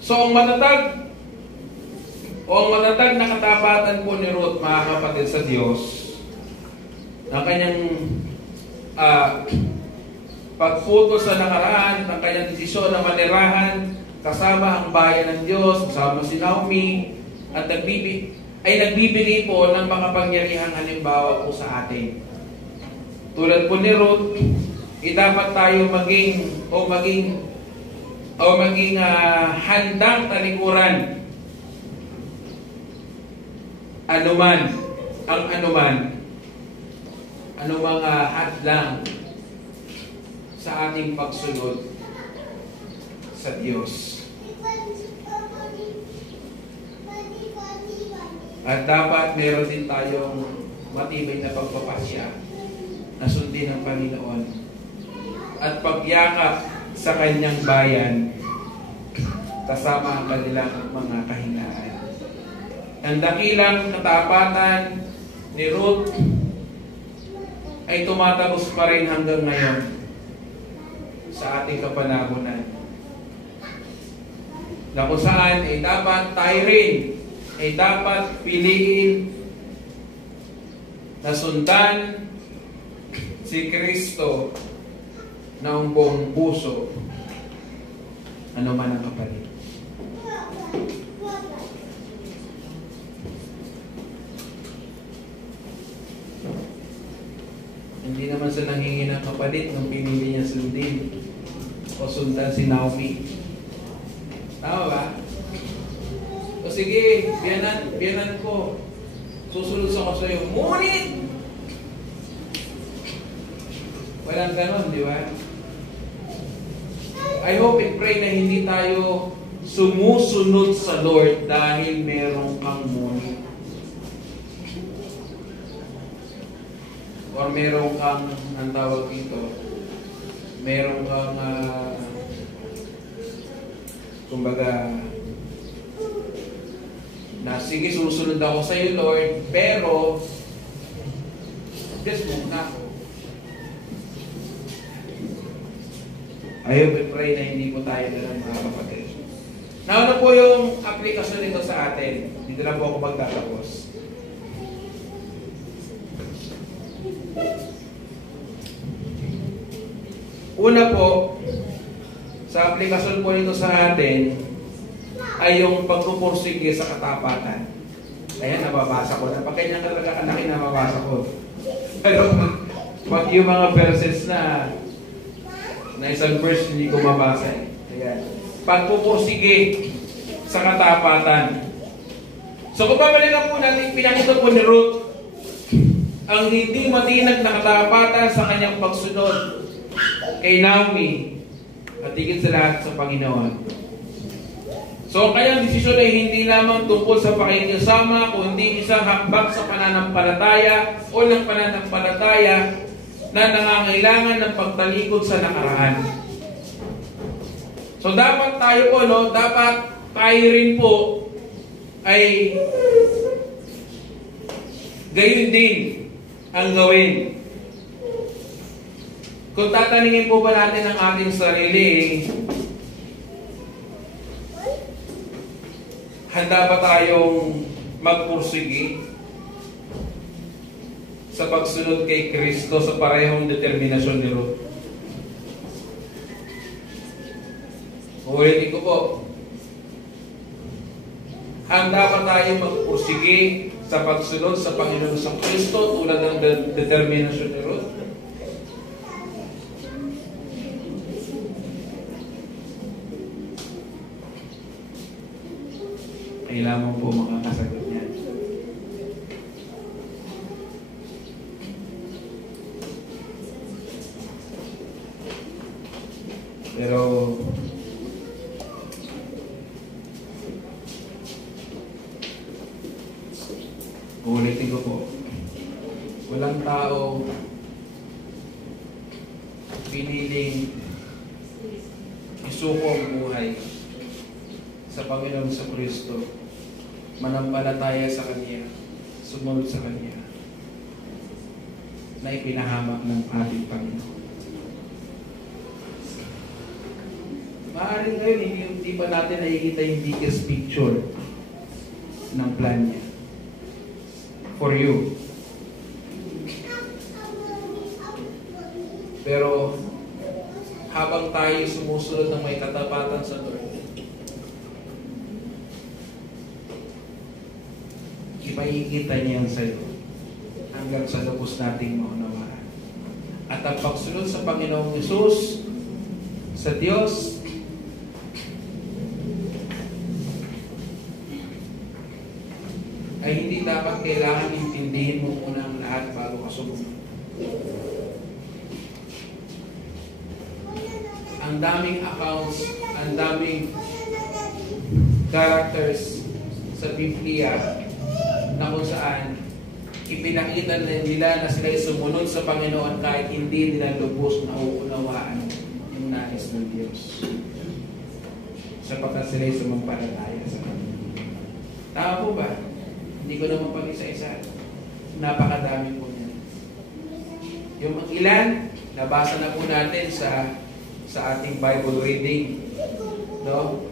So, ang matatag na katapatan po ni Ruth, mga kapatid sa Diyos, ang kanyang pagputo sa nakaraan, ang kanyang desisyon na manirahan kasama ang bayan ng Diyos, kasama si Naomi, at nagbibigay po ng makapangyarihang halimbawa po sa atin. Tulad po ni Ruth, dapat tayo maging handang talikuran anumang hadlang sa ating pagsunod sa Diyos. At dapat meron din tayong matibay na pagpapasya na sundin ng Panginoon at pagyakap sa kanyang bayan kasama ang kanilang mga kahinaan. Ang dakilang katapatan ni Ruth ay tumatagos pa rin hanggang ngayon sa ating kapanahunan. Na kung saan ay dapat tayo rin ay dapat piliin na sundan si Kristo ng buong puso, ano man ang kapalit. Hindi naman sa nanghingi ng kapalit nung pinili niya sundin o sundan si Naomi. Tama ba? O sige, biyanan ko. Susunod ako sa iyo. Ngunit! Walang ganon, di ba? I hope and pray na hindi tayo sumusunod sa Lord dahil meron kang ngunit. Or meron kang, ang tawag dito, meron kang, kumbaga, na sige, susunod ako sa iyo, Lord, pero just move na ako. I hope and pray na hindi po tayo na mga kapatid. Nauna po yung aplikasyon nito sa atin. Dito lang po ako magtatapos. Una po, sa aplikasyon po nito sa atin, ay yung pagpupursige sa katapatan. Ayan, nababasa ko. Napakanyang talaga kanaki na mabasa ko. Pero pag yung mga verses na isang verse hindi ko mabasa. Ayan. Pagpupursige sa katapatan. So kung babalikan po natin, pinakita po ni Ruth ang hindi matinag na katapatan sa kanyang pagsunod kay Naomi at higit sa lahat sa Panginoon. So kaya ang desisyon ay hindi lamang tungkol sa pakikisama, kundi isang hakbang sa pananampalataya o ng pananampalataya na nangangailangan ng pagtalikod sa nakaraan. So dapat tayo po, dapat tayo rin po ay gayon din ang gawin. Kung tatanungin po ba natin ang ating sarili, handa ba tayong magpursigi sa pagsunod kay Kristo sa parehong determinasyon ni Ruth? Ulitin ko po, Handa pa tayo magpursige sa pagsunod sa Panginoon sa Kristo tulad ng determinasyon ni Ruth? Kailangan po makakasagot niyan. Pero ulitin ko po, walang tao piniling isuko ang buhay sa Panginoon sa Kristo, manampalataya sa Kanya, sumunod sa Kanya, na ipinahamak ng ating Panginoon. Maaaring ngayon, hindi pa natin nakikita yung biggest picture ng plan niya for you. Pero habang tayo sumusunod ng may katapatan sa Lord, ipahikita niya yan sa'yo hanggang sa lubos nating maunawaan. At ang pagsunod sa Panginoong Hesus, sa Diyos, ay hindi dapat kailangan intindihin mo muna ang lahat bago ka sumunod. Ang daming accounts, ang daming characters sa Biblia na kung saan ipinakita nila na sila'y sumunod sa Panginoon kahit hindi nila lubos na uunawaan yung nais ng Diyos. Sapagkat sila'y sumampalataya sa Panginoon. Tama po ba? Hindi ko naman pag-isa-isa. Napakadami po niya. Yung ilan, nabasa na po natin sa ating Bible reading. No?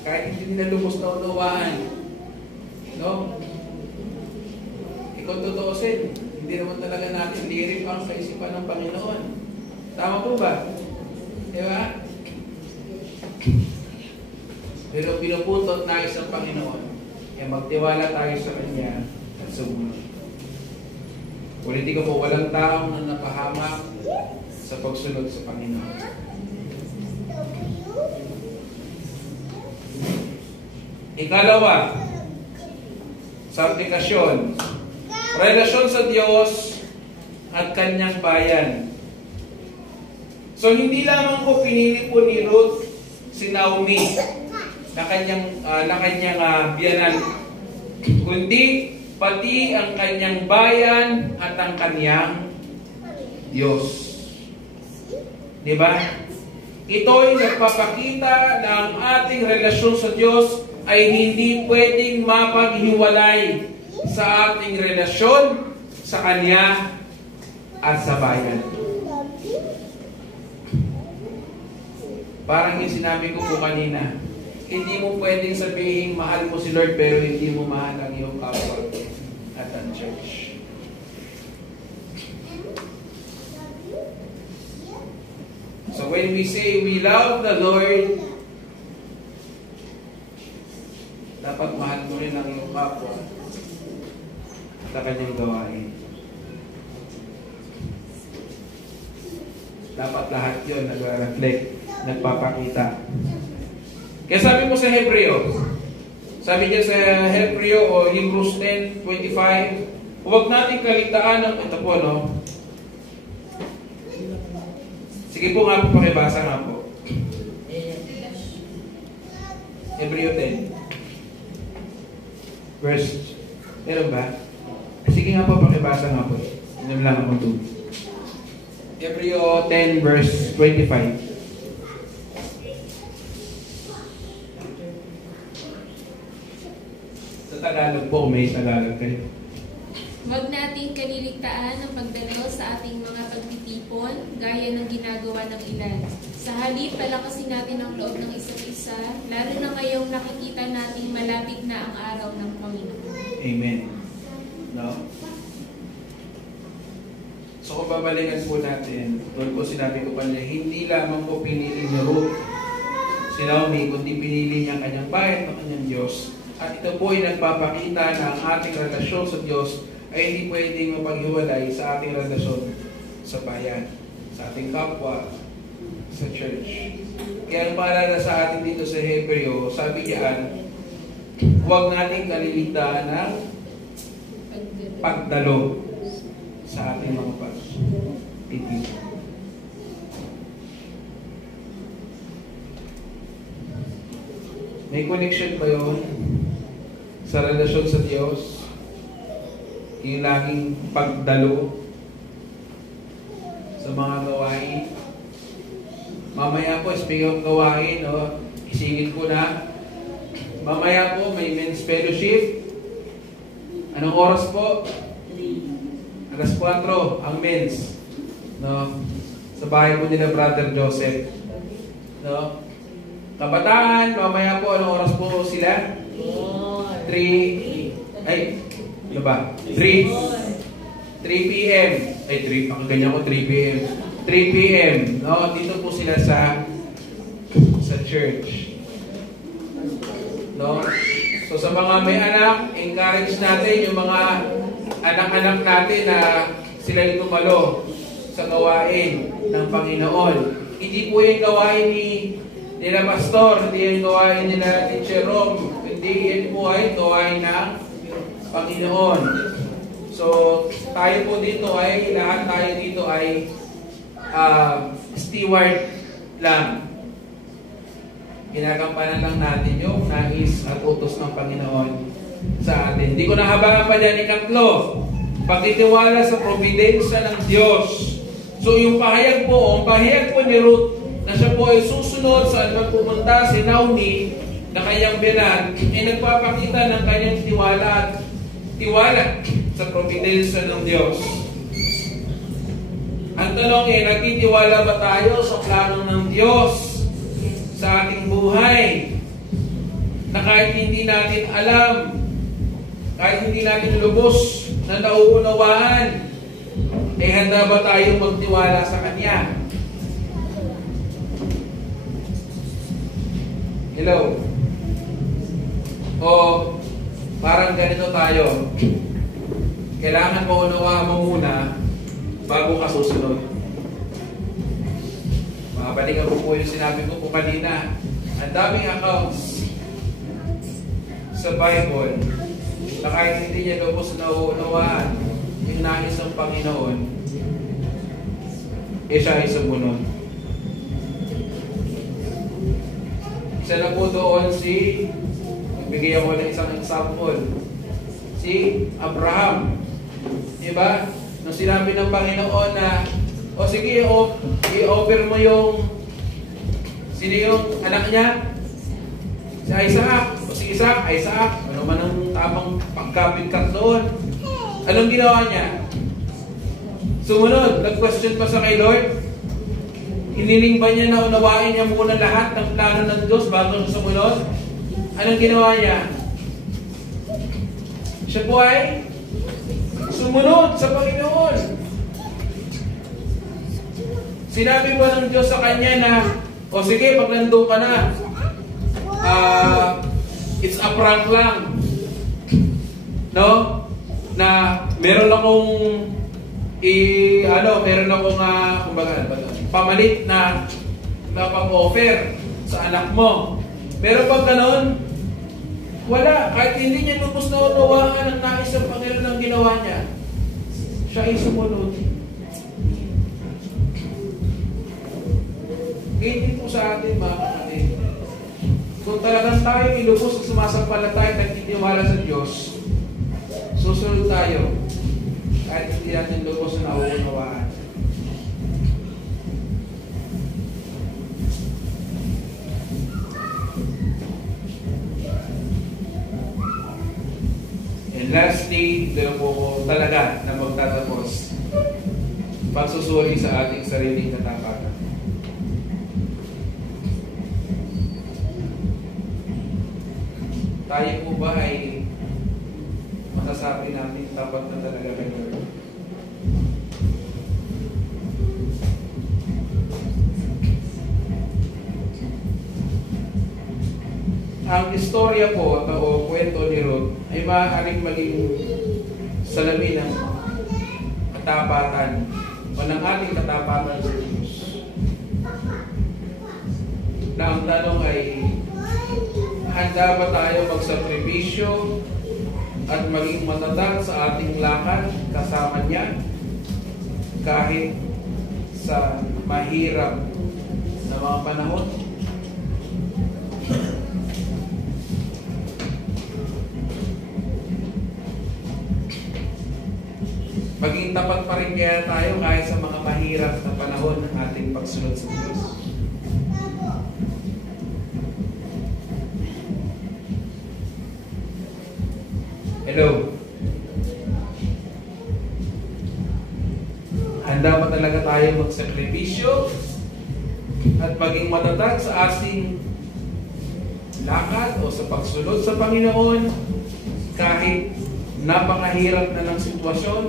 Kahit hindi nila lubos na unawaan. No? Ikaw tutuusin. Hindi naman talaga natin lirik ang kaisipan ng Panginoon. Tama po ba? Diba? Pero pinuputot tayo sa Panginoon. Kaya magtiwala tayo sa Kanya at sumunod. Ulitin ko po, walang taong na napahamak sa pagsunod sa Panginoon. Ikalawa, sa aplikasyon, relasyon sa Diyos at Kanyang bayan. So, hindi lamang po pinili po ni Ruth si Naomi na kanyang biyanan, kundi pati ang kanyang bayan at ang kanyang Diyos. Diba? Ito'y nagpapakita na ang ating relasyon sa Diyos ay hindi pwedeng mapaghiwalay sa ating relasyon sa Kanya at sa bayan. Parang yung sinabi ko po kanina, hindi mo pwedeng sabihin mahal mo si Lord pero hindi mo mahal ang iyong kapwa at ang church. So when we say we love the Lord, dapat mahal mo rin ang iyong kapwa at ang kanyang gawain. Dapat lahat yun nag-reflect, nagpapakita. Kaya sabi mo sa Hebreo, sabi niya sa Hebreo o Hebrews 10:25, huwag natin kaligtaan ng ito po, no? Sige po nga po, pakibasa nga po. Hebreo 10. Verse, meron ba? Sige nga po, pakibasa nga po. Hindi lang ako ito. Hebreo 10 verse 25. Tagalog po, may Tagalog kayo. Huwag nating kaliligtaan ang pagdalaw sa ating mga pagtitipon, gaya ng ginagawa ng ilan. Sa halip, palakasin natin ang loob ng isa't isa, lalo na ngayong nakikita nating malapit na ang araw ng Panginoon. Amen. No? So kung babalikan po natin, doon po sinabi ko pa niya, hindi lamang po pinili ni Ruth si si Naomi, kundi pinili niya ang kanyang bayan at kanyang Diyos. At ito po ay nagpapakita na ang ating relasyon sa Diyos ay hindi pwedeng mapaghiwalay sa ating relasyon sa bayan, sa ating kapwa, sa church. Kaya ang paalala sa atin dito sa Hebreo, sabi diyan, huwag nating kalilitan ng pagdalo sa ating mga pag-ibig. May connection ba yun sa relasyon sa Diyos? Yung laging pagdalo sa mga gawain. Mamaya po, speaking of gawain, isingin ko na. Mamaya po, may men's fellowship. Anong oras po? 4:00 ang men's. Sa bahay po nila Brother Joseph. Kabataan, mamaya po, anong oras po sila? 3 p.m. Ganyan ko, 3 p.m. 3 p.m. Dito po sila sa church. So sa mga may anak, encourage natin yung mga anak-anak natin na sila yung tumalo sa gawain ng Panginoon. Hindi po yung gawain nila Pastor, hindi yung gawain nila Teacher Rom, hindi yan po ay gawain ng Panginoon. So tayo po dito ay, lahat tayo dito ay steward lang. Ginagampanan lang natin yung nais at utos ng Panginoon sa atin. Hindi ko nahabangan pa dyan. Ikatlo, pagtitiwala sa providensya ng Diyos. So yung pahayag po ni Ruth na siya po ay susunod sa magpupunta si Naomi na kanyang binan, ay nagpapakita ng kanyang tiwala sa providensya ng Diyos. Ang tanong ay, nagtitiwala ba tayo sa plano ng Diyos sa ating buhay, na kahit hindi natin alam, kahit hindi natin lubos na nauunawaan, ay handa ba tayong magtiwala sa Kanya? Hello? O parang ganito tayo, kailangan maunawaan mo muna bago ka susunod. Balikan ko po yung sinabi ko po kanina. Ang daming accounts sa Bible na kahit hindi niya lubos na uunawaan yung nais ng Panginoon, siya ay sumunod. Isa na po doon magbigay ako ng isang example, si Abraham. Diba? Nung sinabi ng Panginoon na, o sige, i-offer mo sino yung anak niya? Si Isaac. O si Isaac. Ano man ang tamang pagkapit-kat doon? Anong ginawa niya? Sumunod. Nag-question pa sa kay Lord. Iniling ba niya na unawain niya muna lahat ng plano ng Diyos bago sumunod? Anong ginawa niya? Siya po ay sumunod sa Panginoon. Sinabi ba ng Diyos sa kanya na, o sige, pag nandun ka na, it's a prank lang. No? Na meron akong pamalit na pang-offer sa anak mo. Pero pag ganon, wala. Kahit hindi niya lubos na unawaan ang nais ng Panginoon ang ginawa niya, siya ay sumunod. Ganyan po sa atin, mga kapatid. Kung talagang tayo ilubos at sumasampalataya at nagtitiwala sa Diyos, susunod tayo kahit hindi natin lubos na nauunawaan. And lastly, ito po talaga na magtatapos, pagsusuri sa ating sariling katapatan. Tayo po ba ay masasabi natin tapat na talaga kay Lord? ang istorya po o kwento ni Ruth ay maaaring maging salamin ng katapatan o ng ating katapatan sa Diyos. Na ang tanong ay, handa ba tayo magsakripisyo at maging matatag sa ating lakad kasama niya kahit sa mahirap na mga panahon? Maging tapat pa rin kaya tayo kahit sa mga mahirap na panahon ng ating pagsunod sa Diyos. Hello. Handa ba talaga tayo magsakripisyo at maging matatag sa ating lakad o sa pagsunod sa Panginoon kahit napakahirap na ng sitwasyon?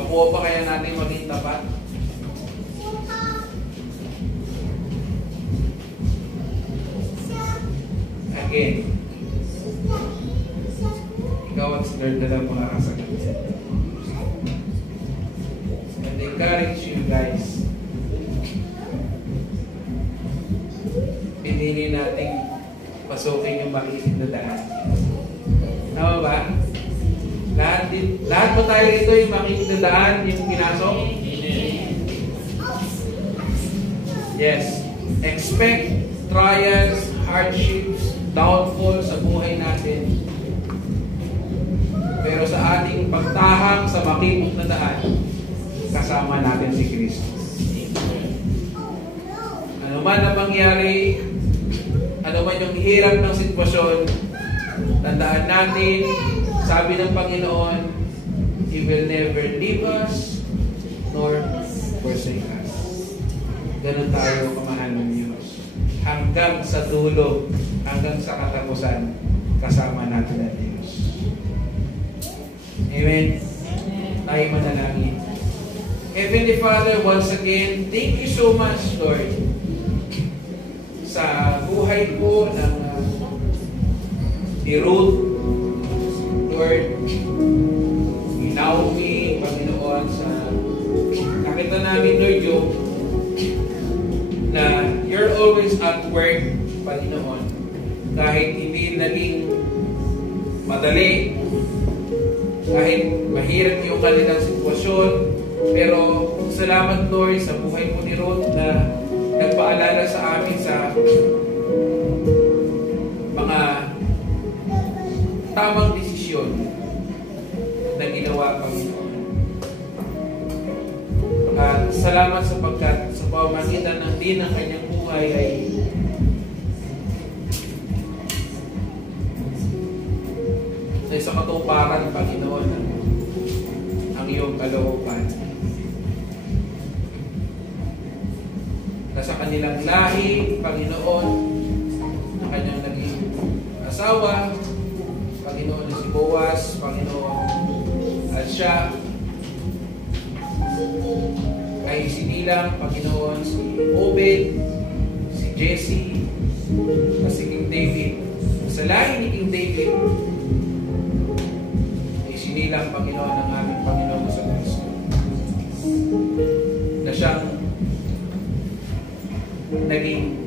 Makuha pa kaya natin maging tapat? Again, ikaw at si Lord na lang makakasagot. And encourage you guys, pinili nating pasukin yung makinig na daan. Tama ba? Lahat po tayo ito yung makinig na daan, yung pinasok? Yes. Expect trials, hardships, downfall sa buhay natin. Pero sa ating pagtahang sa makimot na daan, kasama natin si Kristo. Ano man ang mangyari, ano man yung hirap ng sitwasyon, tandaan natin, sabi ng Panginoon, He will never leave us nor forsake us. Ganun tayo kamahal ng Diyos. Hanggang sa dulo, hanggang sa katapusan, kasama natin ang Diyos. Amen? Tayo manalangin. Heavenly Father, once again, thank you so much, Lord, sa buhay po ng ni Ruth, Lord, ni Naomi, Panginoon, sa nakita namin, Lord, yung na you're always at work, Panginoon. Kahit hindi naging madali, kahit mahirap yung kanilang sitwasyon, pero salamat, Lord, sa buhay mo ni Ruth na nagpaalala sa amin sa mga tamang desisyon na ginawa, Panginoon. At salamat sapagkat sa pamamagitan ng din ng kanyang buhay ay sa katuparan, Panginoon, ang iyong kalooban. Na sa kanilang lahi, Panginoon, na kanyang naging asawa, Panginoon na si Boaz, Panginoon, at siya ay sinilang, Panginoon, si Obed, si Jesse, at si King David. Sa lahi ni King David, ay sinilang, Panginoon, ng aming Panginoon sa Kristo. Na siyang naging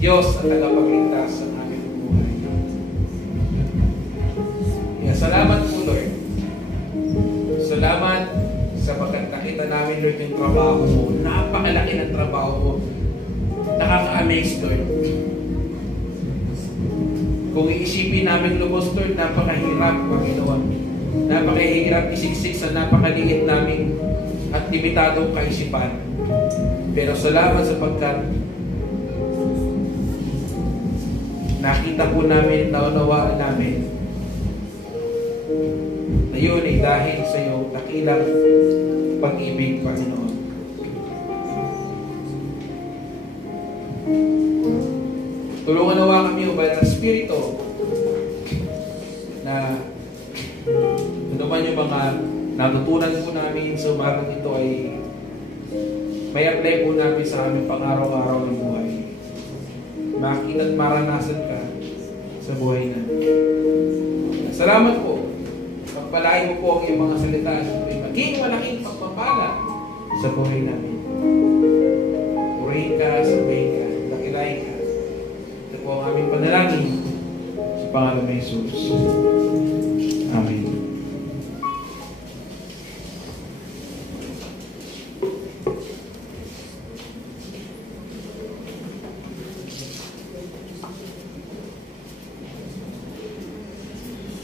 Diyos at tagapagligtas sa aming buhay. Kaya salamat po, Lord. Salamat sapagkat nakita namin, Lord, yung trabaho mo. Napakalaki ng trabaho mo. Nakaka-amaze, Lord. Kung iisipin namin lubos, Lord, napakahirap, Panginoon. Napakahirap isiksik sa napakaliit naming at limitadong kaisipan. Pero salamat sapagkat nakita po namin, naunawaan namin na yun ay dahil sa iyong dakilang pag-ibig, Panginoon. Tulungan nawa kami, O Banal Espiritu, na ano man yung mga natutunan po namin sa umagang ito ay may apply po namin sa aming pang-araw-araw ng buhay. makita at maranasan ka sa buhay natin. Salamat po. Pagpalain mo po ang iyong mga salita at maging malaking pagpapala sa buhay namin. Purihin ka, sabayin ka, dakilain ka. Ito po ang aming panalangin sa pangalan ng Jesus.